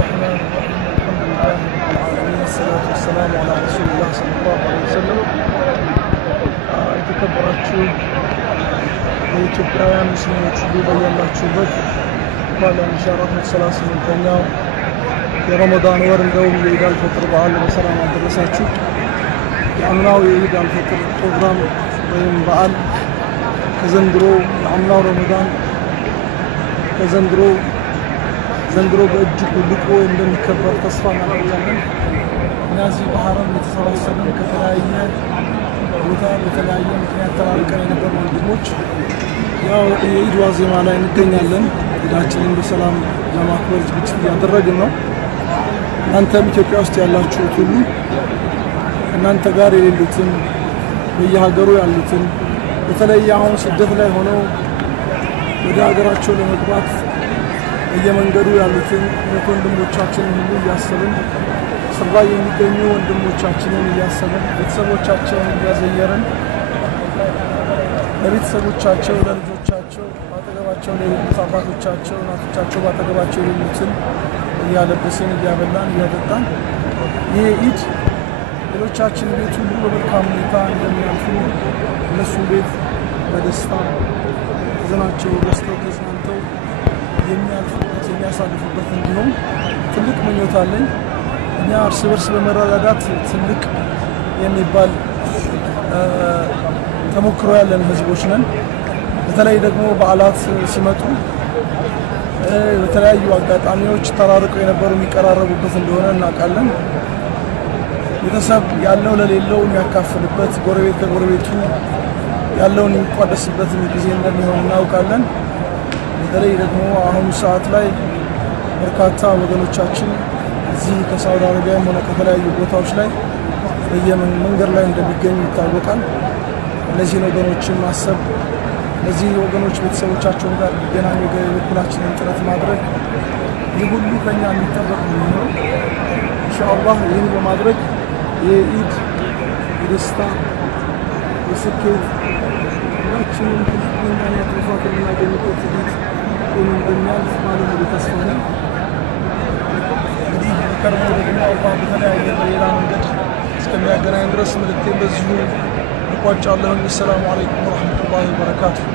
الرحمن الرحيم الحمد لله رب العالمين الصلاة والسلام على رسول الله صلى الله عليه وسلم የተከበራችሁ የኢትዮጵያውያን ሙስሊሞች ሁሉ በያላችሁበት ለ1438ኛው የረመዳን ወር እንደውም የኢድ አልፈጥር በዓል በሰላም አደረሳችሁ። የአምናው የኢድ አልፈጥር ፕሮግራም ወይም በዓል ከዘንድሮ የአምናው ረመዳን ዘንድሮ በእጅጉ ልቆ እንደሚከበር ተስፋ እናደርጋለን። እነዚህ በሐረም የተሰባሰቡን ከተለያየ ቦታ በተለያየ ምክንያት ተራርቀን የነበሩ ወንድሞች ያው የኢድ ዋዜማ ላይ እንገኛለን። ኢዳችንን በሰላም ለማክበር ዝግጅት እያደረግን ነው። እናንተም ኢትዮጵያ ውስጥ ያላችሁት ሁሉ እናንተ ጋር የሌሉትን በየሀገሩ ያሉትን በተለይ አሁን ስደት ላይ ሆነው ወደ ሀገራቸው ለመግባት በየመንገዱ ያሉትን ወንድሞቻችንን ሁሉ እያሰብን ስራ የሚገኙ ወንድሞቻችንን እያሰብን ቤተሰቦቻቸውን እያዘየርን ለቤተሰቦቻቸው ለልጆቻቸው ባጠገባቸው ለሌሉት አባቶቻቸው እናቶቻቸው ባጠገባቸው የሌሉትን እያለበስን እያበላን እያጠጣን ይሄ ኢድ ሌሎቻችን ቤት ሁሉ በመልካም ሁኔታ እንደሚያልፉ እነሱ ቤት በደስታ ዘናቸው ደስተው ተዝናንተው የሚያልፉበት የሚያሳልፉበት እንዲሆን ትልቅ ምኞት አለኝ። እኛ እርስ በርስ በመረዳዳት ትልቅ የሚባል ተሞክሮ ያለን ህዝቦች ነን። በተለይ ደግሞ በዓላት ሲመጡ በተለያዩ አጋጣሚዎች ተራርቀው የነበሩ የሚቀራረቡበት እንደሆነ እናውቃለን። ቤተሰብ ያለው ለሌለው የሚያካፍልበት ጎረቤት ከጎረቤቱ ያለውን የሚቋደስበት ጊዜ እንደሚሆን እናውቃለን። በተለይ ደግሞ አሁን ሰዓት ላይ በርካታ ወገኖቻችን እዚህ ከሳውዲ አረቢያም ሆነ ከተለያዩ ቦታዎች ላይ በየመንገድ ላይ እንደሚገኙ ይታወቃል። እነዚህ ወገኖችን ማሰብ እነዚህ ወገኖች ቤተሰቦቻቸውን ጋር ሊገናኙ የበኩላችንን ጥረት ማድረግ ይህ ሁሉ ከኛ የሚጠበቅ ነው። ኢንሻአላህ ይህን በማድረግ የኢድ የደስታ የስኬት ሁላችንም ትልቅና ትሩፋት የምናገኝበት ኢድ እንደሚያልፍ ማለት ተስፋ ነን። እንግዲህ ከርሞ ደግሞ አላህ በተለያየ በሌላ መንገድ እስከሚያገናኝ ድረስ መልእክቴን በዚሁ እቋጫለሁ። ሰላም አለይኩም ወራህመቱላሂ ወበረካቱሁ።